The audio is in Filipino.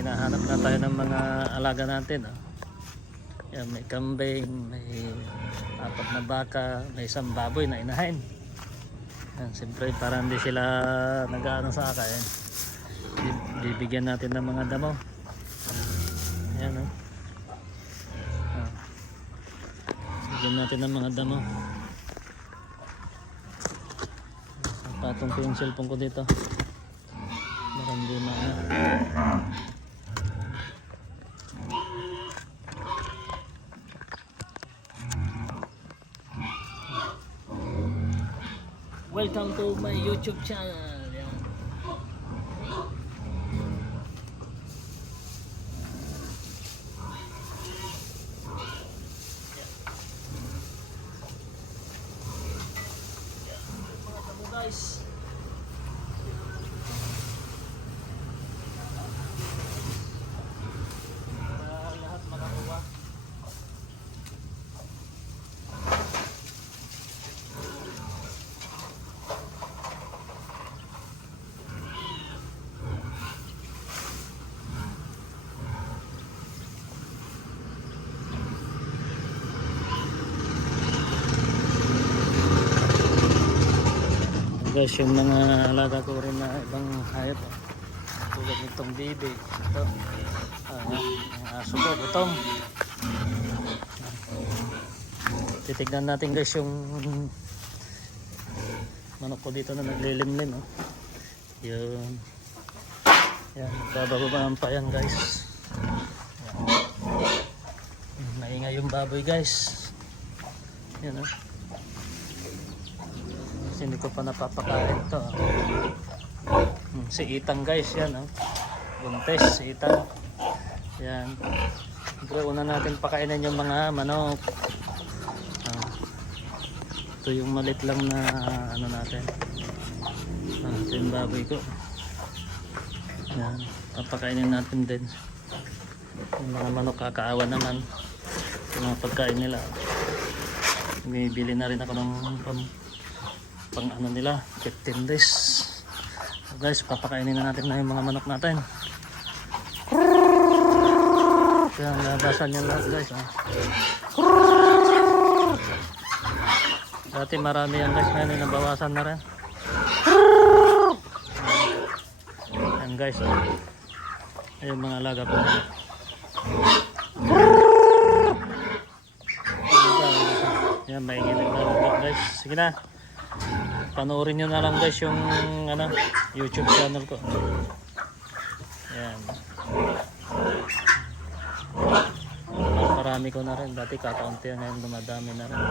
hinahanap na tayo ng mga alaga natin. Yan, may kambing, may 4 na baka, may isang baboy na inahin. Yan, siyempre para hindi sila nag-aano sa akin, bibigyan natin ng mga damo. Yan, bibigyan natin ng mga damo. Patong ko yung cellphone ko dito. Marami na. Welcome to my YouTube channel. Yan. Mga tamo guys. Lahat makakuha. Guys, yung mga alaga ko rin na ibang hayop, tulad nitong bibi, ito, ang aso ko, gutom. Titignan natin guys yung manok ko dito na naglilimlim. Yun, yan, bababaan pa yan guys. Yan. Maingay yung baboy guys. Yan hindi ko pa napapakain ito. Si Itang guys, yan buntes si Itang. Yan, pero una natin pakainin yung mga manok. Ito yung malit lang na ano natin. Ito yung baboy ko. Yan, papakainin natin din yung mga manok. Kakaawa naman yung mga pagkain nila. Bibili na rin ako ng pang ano nila, 15 days. So guys, papakainin na natin na yung mga manok natin. Kaya nabasan yan lahat guys. Dati marami yan guys, ngayon nabawasan na rin. Yan guys, ayun mga alaga ko. Yan, maingin na guys. Sige na, panoorin nyo na lang guys yung YouTube channel ko. Yan, marami ko na rin. Dati kakaunti, ngayon dumadami na rin.